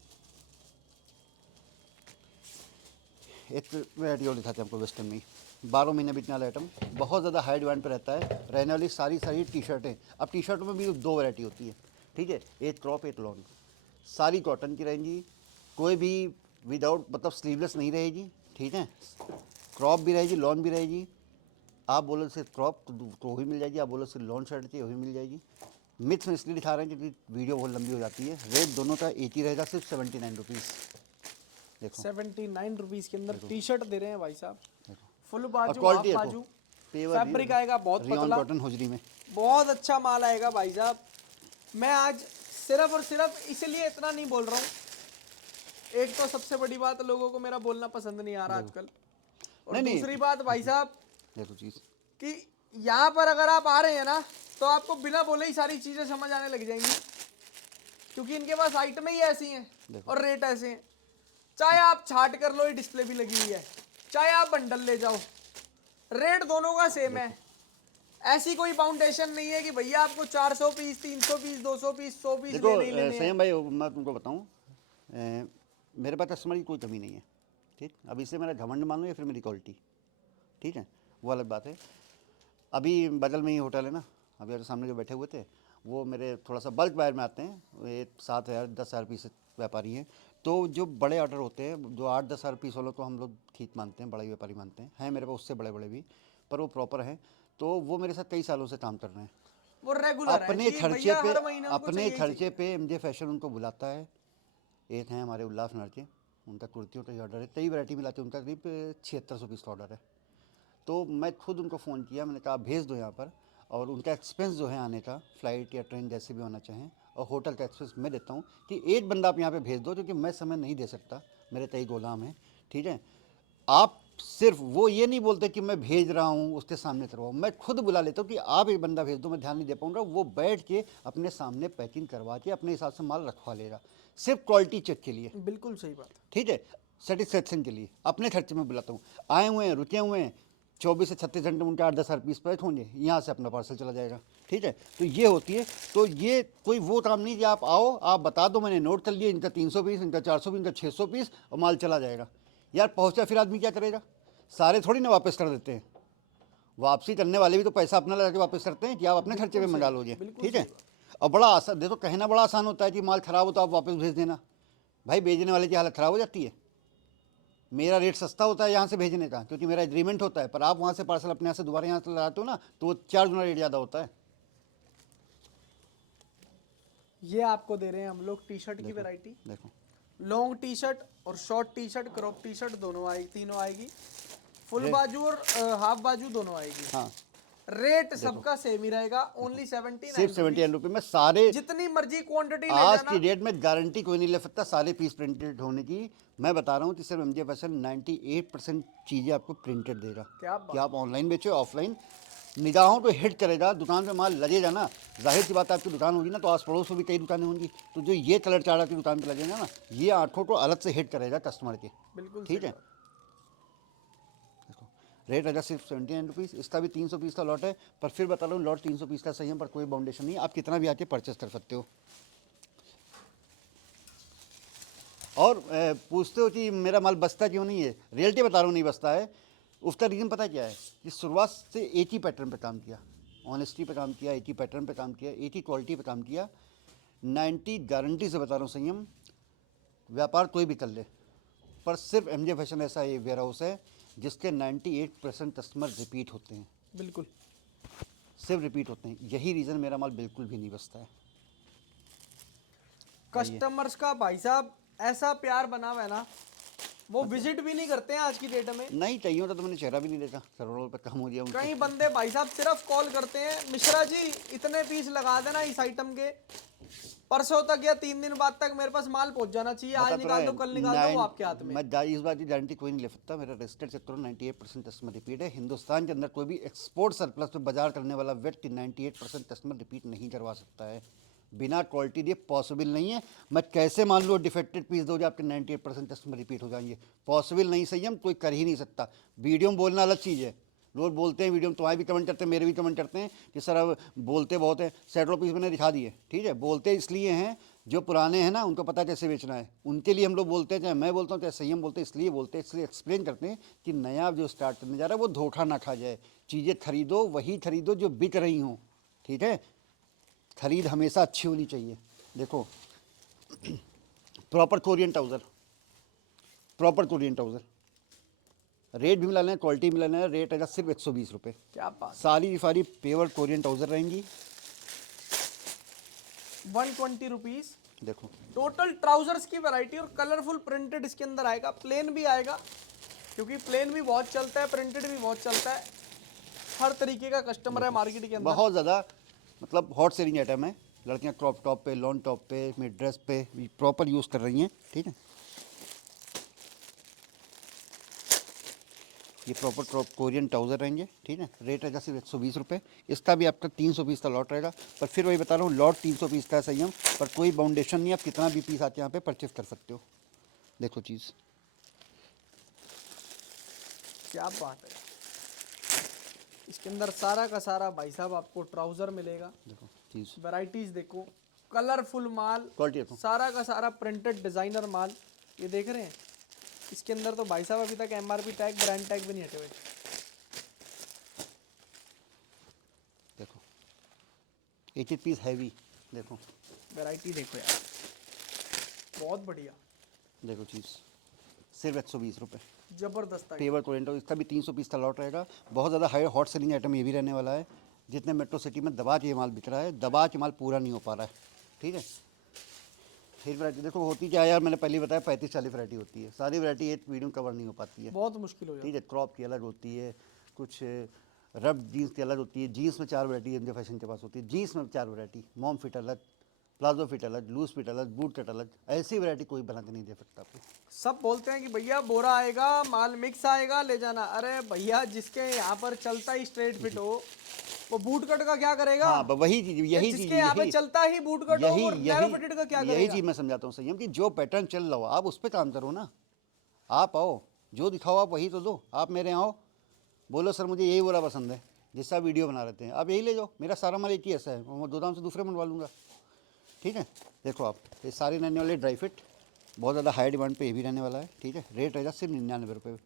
एक वैरायटी और दिखाते हैं आपको वेस्टर्न में, 12 महीने बिकने वाला आइटम, बहुत ज़्यादा हाई डिमांड पे रहता है, रहने वाली सारी टी शर्टें। अब टी शर्टों में भी 2 वैरायटी होती है, ठीक है, एक क्रॉप एक लॉन्ग। सारी कॉटन की रहेंगी, कोई भी विदाउट मतलब स्लीवलेस नहीं रहेगी, ठीक है। क्रॉप भी रहेगी, लॉन्ग भी रहेगी। आप बोलो सिर्फ क्रॉप तो वो भी मिल जाएगी, आप बोलो सिर्फ लॉन्ग शर्ट चाहिए वो भी मिल जाएगी। मिक्स में इसलिए दिखा रहे हैं क्योंकि वीडियो बहुत लंबी हो जाती है। रेट दोनों का एक ही रहेगा, सिर्फ 79 रुपीज़। देखो 79 रुपीज के अंदर टी शर्ट दे रहे हैं भाई साहब। देखो फुल और बाजू, हाफ क्वालिटी बाजू, देखो, पेवर फैब्रिक आएगा बहुत रियॉन पतला, कॉटन होजरी में। बहुत अच्छा माल आएगा भाई साहब। मैं आज सिर्फ और सिर्फ इसलिए इतना नहीं बोल रहा हूँ, एक तो सबसे बड़ी बात, लोगों को मेरा बोलना पसंद नहीं आ रहा आजकल, और नहीं, दूसरी बात भाई साहब देखो चीज़ कि यहाँ पर अगर आप आ रहे हैं ना, तो आपको बिना बोले ही सारी चीजें समझ आने लग जाएंगी, क्योंकि इनके पास आइटमें ही ऐसी हैं और रेट ऐसे हैं। चाहे आप छाट कर लो, ये डिस्प्ले भी लगी हुई है, चाहे आप बंडल ले जाओ, रेट दोनों का सेम है। ऐसी कोई फाउंडेशन नहीं है कि भैया आपको 400 पीस, 300 पीस, 200 पीस, 100 पीस देखो लेने ही लेने हैं। संयम भाई, मैं तुमको बताऊँ, मेरे पास कस्टमर की कोई कमी नहीं है, ठीक। अब इससे मेरा घमंड मान लो या फिर मेरी क्वालिटी, ठीक है, वो अलग बात है। अभी बगल में ही होटल है ना, अभी मेरे सामने जो बैठे हुए थे, वो मेरे थोड़ा सा बल्क बायर में आते हैं, ये 7,000 10,000 पीस व्यापारी हैं। तो जो बड़े ऑर्डर होते हैं, जो 8-10,000 पीस वालों को हम लोग ठीक मानते हैं, बड़ा ही व्यापारी मानते हैं मेरे पास उससे बड़े बड़े भी, पर वो प्रॉपर हैं। तो वो मेरे साथ कई सालों से काम कर रहे हैं, वो रेगुलर अपने है कि खर्चे भैया पे, हर महीने उनको अपने चाहिए ही खर्चे चाहिए। पे एमजे फैशन उनको बुलाता है। एक हैं हमारे उल्लासनगर के, उनका कुर्तियों का ऑर्डर है, कई वैरायटी मिलाते हैं, उनका करीब 7600 पीस का ऑर्डर है। तो मैं खुद उनको फ़ोन किया, मैंने कहा आप भेज दो यहाँ पर, और उनका एक्सपेंस जो है आने का, फ़्लाइट या ट्रेन जैसे भी होना चाहें, और होटल का एक्सपेंस मैं देता हूँ, कि एक बंदा आप यहाँ पे भेज दो, क्योंकि मैं समय नहीं दे सकता, मेरे कई गोदाम हैं, ठीक है। आप सिर्फ वो ये नहीं बोलते कि मैं भेज रहा हूँ उसके सामने करवाओ, मैं खुद बुला लेता हूँ कि आप एक बंदा भेज दो, मैं ध्यान नहीं दे पाऊँगा, वो बैठ के अपने सामने पैकिंग करवा के अपने हिसाब से माल रखवा लेगा, सिर्फ क्वालिटी चेक के लिए, बिल्कुल सही बात। ठीक है, सेटिस्फेक्शन के लिए, अपने खर्चे में बुलाता हूँ। आए हुए हैं, रुके हुए हैं, 24 से 36 घंटे में उनके 8-10 पीस पैक होंगे, यहाँ से अपना पार्सल चला जाएगा, ठीक है। तो ये होती है, तो ये कोई वो काम नहीं कि आप आओ, आप बता दो, मैंने नोट कर लिया, इनका 300 पीस, इनका 400 पीस, इनका 600 पीस, और माल चला जाएगा। यार पहुँचा फिर आदमी क्या करेगा, सारे थोड़ी ना वापस कर देते हैं, वापसी करने वाले भी तो पैसा अपना लगा के वापस करते हैं कि आप अपने खर्चे पे मंगा लोगे, ठीक है। और बड़ा आसान, देखो कहना बड़ा आसान होता है कि माल ख़राब हो तो आप वापस भेज देना, भाई भेजने वाले की हालत ख़राब हो जाती है। मेरा रेट सस्ता होता है यहाँ से भेजने का, क्योंकि मेरा एग्रीमेंट होता है, पर आप वहाँ से पार्सल अपने यहाँ से दोबारा यहाँ से लगाते हो ना, तो वो 4 गुना रेट ज़्यादा होता है। ये आपको दे रहे हैं हम लोग टी शर्ट की वैरायटी, देखो लॉन्ग टी शर्ट और short T shirt, crop T shirt दोनों आएगी, तीनों आएगी, फुल बाजू और हाफ बाजू दोनों आएगी। हाँ, रेट सबका सेम ही रहेगा, ओनली 79 सिर्फ 79 रुपये में सारे। जितनी मर्जी क्वांटिटी ले आज जाना। की डेट में गारंटी कोई नहीं ले सकता सारे पीस प्रिंटेड होने की। मैं बता रहा हूँ कि सिर्फ एमजे फैशन 98% चीज़ें आपको प्रिंटेड देगा। क्या बात। कि आप ऑनलाइन बेचो ऑफलाइन, निगाहों को हिट करेगा, दुकान पे माल लगेगा ना, जाहिर सी बात है आपकी दुकान होगी ना, तो आस पड़ोस में भी कई दुकानें होंगी, तो जो ये कलर चार्ट की दुकान पे लगेगा ना, ये आंखों को अलग से हिट करेगा कस्टमर के, बिल्कुल ठीक सही है। बात। देखो रेट रहेगा सिर्फ 79 रुपीज़, इसका भी 300 पीस का लॉट है, पर फिर बता रहा हूँ लॉट 300 पीस का सही है, पर कोई बाउंडेशन नहीं, आप कितना भी आके परचेस कर सकते हो। और पूछते हो कि मेरा माल बचता क्यों नहीं है, रियलिटी बता रहा हूँ नहीं बचता है। उसका रीज़न पता क्या है कि शुरुआत से एक ही पैटर्न पे काम किया, ऑनेस्टी पे काम किया, एक ही पैटर्न पे काम किया, एक ही क्वालिटी पे काम किया। 90 गारंटी से बता रहा हूँ संयम, व्यापार कोई भी कर ले, पर सिर्फ एमजे फैशन ऐसा ये वेयर हाउस है जिसके 98% कस्टमर रिपीट होते हैं, बिल्कुल। सिर्फ रिपीट होते हैं। यही रीज़न मेरा माल बिल्कुल भी नहीं बचता है। कस्टमर्स का भाई साहब ऐसा प्यार बना हुआ है ना, वो विजिट भी नहीं करते हैं आज की डेट में। नहीं चाहिए होता तो मैंने चेहरा भी नहीं देखा, करोड़ों रुपये कम हो गया उनका। कई बंदे भाई साहब सिर्फ कॉल करते हैं, मिश्रा जी इतने पीस लगा देना इस आइटम के, परसों तक या 3 दिन बाद तक मेरे पास माल पहुंच जाना चाहिए, आज निकाल दो कल निकाल दो, वो आपके हाथ में। मैं इस बात की गारंटी कोई नहीं ले सकता। मेरा रजिस्टर्ड सेक्टर 98% कस्टमर रिपीट है। हिंदुस्तान के अंदर कोई भी एक्सपोर्ट सरप्लस में बाजार करने वाला व्यक्ति 98% कस्टमर रिपीट नहीं करवा सकता है। बिना क्वालिटी दिए पॉसिबल नहीं है। मैं कैसे मान लो डिफेक्टेड पीस दो जो आपके 98% कस्टमर रिपीट हो जाएंगे, पॉसिबल नहीं। सही हम कोई कर ही नहीं सकता। वीडियो में बोलना अलग चीज़ है, लोग बोलते हैं वीडियो में, तुम्हारे भी कमेंट करते हैं, मेरे भी कमेंट करते हैं कि सर अब बोलते बहुत हैं। सैकड़ों पीस मैंने दिखा दिए, ठीक है। बोलते इसलिए हैं जो पुराने हैं ना, उनको पता कैसे बेचना है, उनके लिए हम लोग बोलते हैं। चाहे मैं बोलता हूँ चाहे संयम बोलते हैं, इसलिए बोलते हैं, इसलिए एक्सप्लेन करते हैं कि नया जो स्टार्ट करने जा रहा है वो धोखा ना खा जाए। चीज़ें खरीदो वही खरीदो जो बिक रही हों, ठीक है। खरीद हमेशा अच्छी होनी चाहिए। देखो proper Korean trouser, proper Korean trouser, rate भी मिलाना है, क्वालिटी भी मिलाना है। रेट है सिर्फ 120 रुपये। क्या बात। सारी की सारी प्योर कोरियन ट्राउज़र रहेंगी। 120 रुपीज देखो टोटल ट्राउजर्स की वैरायटी, और कलरफुल प्रिंटेड इसके अंदर आएगा, प्लेन भी आएगा क्योंकि प्लेन भी बहुत चलता है, प्रिंटेड भी बहुत चलता है। हर तरीके का कस्टमर है मार्केट के अंदर। बहुत ज़्यादा मतलब हॉट सेलिंग आइटम है। लड़कियां क्रॉप टॉप पे, लॉन टॉप पे, मेरी ड्रेस पे प्रॉपर यूज़ कर रही हैं, ठीक है। ये प्रॉपर कोरियन ट्राउज़र रहेंगे, ठीक है। रेट रहेगा सिर्फ 120 रुपये। इसका भी आपका 300 पीस का लॉट रहेगा। पर फिर वही बता रहा हूँ, लॉट 300 पीस का है सही हम, पर कोई बाउंडेशन नहीं। आप कितना भी पीस आके यहाँ पे परचेस कर सकते हो। देखो चीज़, क्या बात है। इसके अंदर सारा का सारा भाई साहब आपको ट्राउजर मिलेगा। देखो चीज़, वैरायटीज देखो, कलरफुल माल, क्वालिटी देखो। सारा का सारा प्रिंटेड डिजाइनर माल। ये देख रहे हैं, इसके अंदर तो भाई साहब अभी तक एमआरपी टैग, ब्रांड टैग भी नहीं हटे हुए। देखो एक एक पीस हैवी, देखो वैरायटी देखो यार, बहुत बढ़िया, देखो चीज़, सिर्फ 120 रुपये। जबरदस्त है। पेवर कोरेंटो, इसका भी 300 पीस का लॉट रहेगा। बहुत ज़्यादा हाई हॉट सेलिंग आइटम ये भी रहने वाला है। जितने मेट्रो सिटी में दबा के ये माल बिक रहा है, दबा के माल पूरा नहीं हो पा रहा है, ठीक है। फिर वैरायटी देखो होती क्या है यार, मैंने पहले बताया 35-40 वैरायटी होती है। सारी वैरायटी एक वीडियो में कवर नहीं हो पाती है, बहुत मुश्किल हो जाता ठीक है। क्रॉप की अलग होती है, कुछ रब जीन्स की अलग होती है। जीन्स में 4 वैरायटी एमजे फैशन के पास होती है। जीन्स में 4 वैरायटी, मॉम फिट अलग, प्लाजो फिट अलग, लूज फिट अलग, बूट कट अलग। ऐसी वैरायटी कोई बना के नहीं दे सकता आपको। सब बोलते हैं कि भैया बोरा आएगा, माल मिक्स आएगा, ले जाना। अरे भैया जिसके यहाँ पर चलता ही स्ट्रेट फिट हो, वो बूट कट का क्या करेगा? हाँ वही चीज़, यही चीज़, जिसके यहाँ पे चलता ही बूट कट हो, यही और नैरो फिटेड का क्या यही करेगा? चीज़ मैं समझाता हूँ संयम, कि जो पैटर्न चल रहा हो आप उस पर काम करो ना। आप आओ, जो दिखाओ आप वही तो दो। आप मेरे यहाँ आओ, बोलो सर मुझे यही बोरा पसंद है, जिससे आप वीडियो बना रहते हैं, आप यही ले जाओ। मेरा सारा माल एक ही ऐसा है, मैं 2 दाम से दूसरे बनवा लूँगा, ठीक है। देखो आप, ये सारे रहने वाले ड्राई फिट, बहुत ज़्यादा हाई डिमांड पे ये भी रहने वाला है, ठीक है। रेट रहेगा सिर्फ 99 रुपये।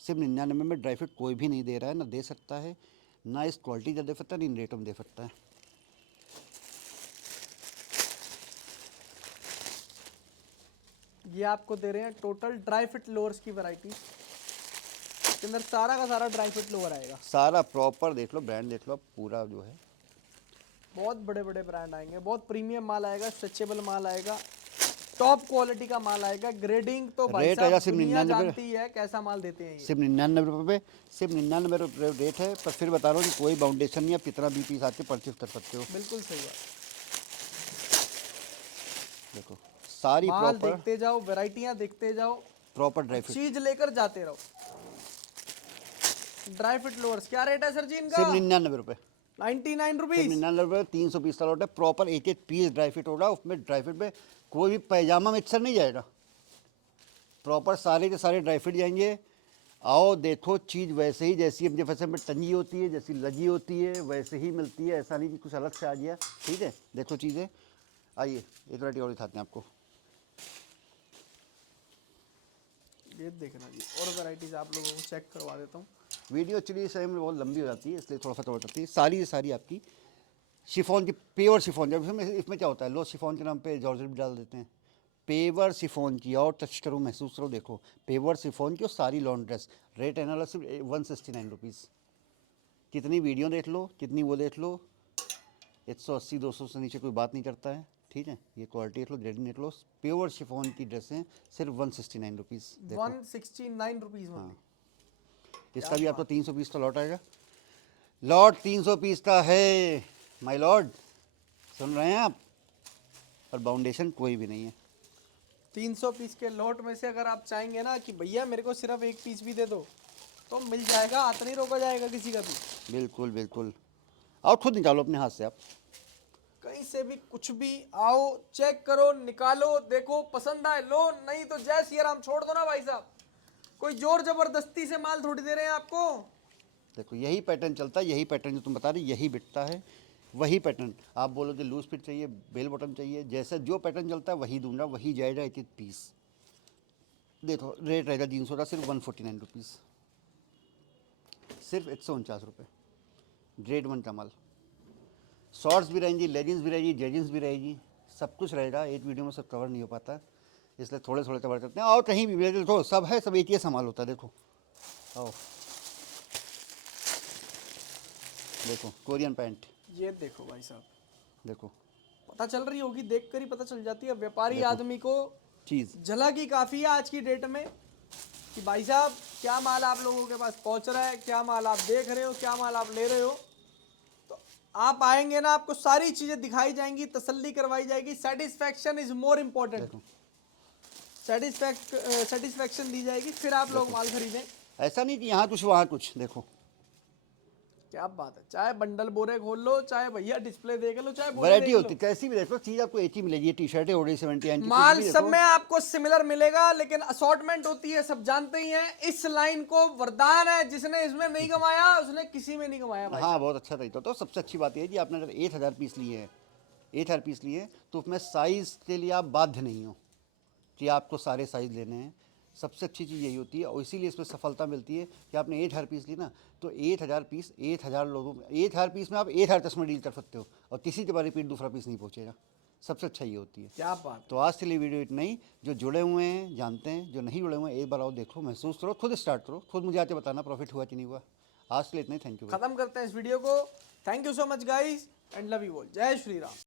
सिर्फ 99 में ड्राई फिट कोई भी नहीं दे रहा है, ना दे सकता है, ना इस क्वालिटी का दे सकता है, ना इन रेटों में दे सकता है। ये आपको दे रहे हैं टोटल ड्राई फिट लोअर्स की वैरायटी। इसके अंदर सारा का सारा ड्राई फिट लोअर आएगा। सारा प्रॉपर देख लो, ब्रांड देख लो आप, पूरा जो है बहुत बड़े बड़े ब्रांड आएंगे, बहुत प्रीमियम माल आएगा, स्ट्रेचेबल माल आएगा, टॉप क्वालिटी का माल आएगा। ग्रेडिंग तो भाई रेट आएगा साहब सिर्फ दुनिया 99 जानती है कैसा माल देते हैं ये। सिर्फ 99 रुपये पे, सिर्फ 99 रुपये रेट है। पर फिर बता रहा हूँ कि कोई बाउंडेशन नहीं, आप कितना भी पीस आके परचेज कर सकते हो। बिल्कुल सही है। देखो सारी माल प्रॉपर देखते जाओ, वैरायटियां देखते जाओ, प्रॉपर ड्राई फिट, चीज लेकर जाते रहो। ड्राई फिट लोअर्स क्या रेट है सर जी इनका? सिर्फ 99 रुपये। 99 सिर्फ रुपीज। 99 रुपये, 300 पीस का लॉट है। प्रॉपर एक एक पीस ड्राई फिट होगा। उसमें ड्राई फिट में कोई भी पैजामा मिक्सर नहीं जाएगा, प्रॉपर सारे के सारे ड्राई फिट जाएंगे। आओ देखो चीज़ वैसे ही जैसी एमजे फैशन में टंगी होती है, जैसी लगी होती है वैसे ही मिलती है। ऐसा नहीं कि कुछ अलग से आ गया, ठीक है। देखो चीज़ें, आइए एक वैरायटी और दिखाते हैं आपको। ये देखना जी, और वैरायटीज आप लोगों को चेक करवा देता हूँ। वीडियो एक्चुअली सही में बहुत लंबी हो जाती है, इसलिए थोड़ा सा कवर करती है। सारी की सारी आपकी शिफॉन की, प्योर शिफॉन। जब इसमें क्या होता है, लो शिफॉन के नाम पे जॉर्जेट भी डाल देते हैं, पेवर शिफॉन की, और टच करो, महसूस करो, देखो पेवर शिफॉन की और सारी लॉन्ग ड्रेस। रेट एनाला सिर्फ 169 रुपीज़। कितनी वीडियो देख लो, कितनी वो देख लो, 180-200 से नीचे कोई बात नहीं करता है, ठीक है। ये क्वालिटी देख लो, ग्रेडिंग देख लो, प्योर शिफॉन की ड्रेसें सिर्फ 169 रुपीज़। 169 रुपीज में। इसका भी आपको 300 पीस का लॉट आएगा। लॉट 300 पीस का है माय लॉर्ड, सुन रहे हैं आप। और बाउंडेशन कोई भी नहीं है। 300 पीस के लॉट में से अगर आप चाहेंगे ना कि भैया मेरे को सिर्फ एक पीस भी दे दो तो मिल जाएगा, हाथ नहीं रोका जाएगा किसी का भी। बिल्कुल बिल्कुल, और खुद निकालो अपने हाथ से आप। कहीं से भी कुछ भी आओ, चेक करो, निकालो, देखो, पसंद आए लो, नहीं तो जय सिया राम छोड़ दो ना भाई साहब। कोई जोर जबरदस्ती से माल थोड़ी दे रहे हैं आपको। देखो यही पैटर्न चलता है, यही पैटर्न जो तुम बता रहे यही बिकता है, वही पैटर्न। आप बोलोगे लूज फिट चाहिए, बेल बॉटम चाहिए, जैसा जो पैटर्न चलता है वही दूंगा, वही जाएगा एक एक पीस। देखो रेट रहेगा जीन्सों का सिर्फ 149 रुपीज़, सिर्फ 149 रुपये। ग्रेड 1 का माल। शॉर्ट्स भी रहेंगी, लेगिंग्स भी रहेगी, जेगिंग्स भी रहेगी, सब कुछ रहेगा। एक वीडियो में सब कवर नहीं हो पाता, इसलिए थोड़े थोड़े कवर करते हैं। और कहीं भी देखो सब है, सब एक ही सामान होता है। देखो आओ, देखो कोरियन पैंट, ये देखो भाई साहब, देखो पता चल रही होगी, देख कर ही पता चल जाती है व्यापारी आदमी को। चीज़ झलक ही काफ़ी है आज की डेट में कि भाई साहब क्या माल आप लोगों के पास पहुंच रहा है, क्या माल आप देख रहे हो, क्या माल आप ले रहे हो। तो आप आएंगे ना, आपको सारी चीज़ें दिखाई जाएंगी, तसल्ली करवाई जाएगी। Satisfaction is more important. देखो, सेटिस्फैक्शन दी जाएगी, फिर आप लोग माल खरीदें। ऐसा नहीं कि यहाँ कुछ वहाँ कुछ। देखो क्या बात है, चाहे बंडल बोरे खोल लो, चाहे भैया डिस्प्ले देख लो, चाहे बोरे वैरायटी देख होती लो। है, कैसी भी देख लो चीज़ आपको एक ही मिलेगी। टी शर्टें हो रही 79 की, माल कुछ भी सब देखो। में आपको सिमिलर मिलेगा, लेकिन असॉर्टमेंट होती है, सब जानते ही हैं। इस लाइन को वरदान है, जिसने इसमें नहीं कमाया उसने किसी में नहीं कमाया भाई। हाँ बहुत अच्छा तरीका। तो सबसे अच्छी बात यह है कि आपने अगर 1000 पीस लिए हैं, 1000 पीस लिए, तो उसमें साइज़ के लिए आप बाध्य नहीं हो कि आपको सारे साइज़ लेने हैं। सबसे अच्छी चीज़ यही होती है, और इसीलिए इसमें सफलता मिलती है कि आपने 1000 पीस ली ना, तो 1000 पीस 1000 लोगों, 1000 पीस में आप 1000 कस्टमर डील कर सकते हो, और किसी के बाद रिपीट दूसरा पीस नहीं पहुँचेगा। सबसे अच्छा ये होती है। क्या बात। तो आज के लिए वीडियो इतना ही। जो जुड़े हुए हैं जानते हैं, जो नहीं जुड़े हुए हैं एक बार आओ, देखो, महसूस करो, खुद स्टार्ट करो, खुद मुझे आके बताना प्रॉफिट हुआ कि नहीं हुआ। आज के लिए इतना ही, थैंक यू। खत्म करते हैं इस वीडियो को। Thank you so much guys and love you all. जय श्री राम।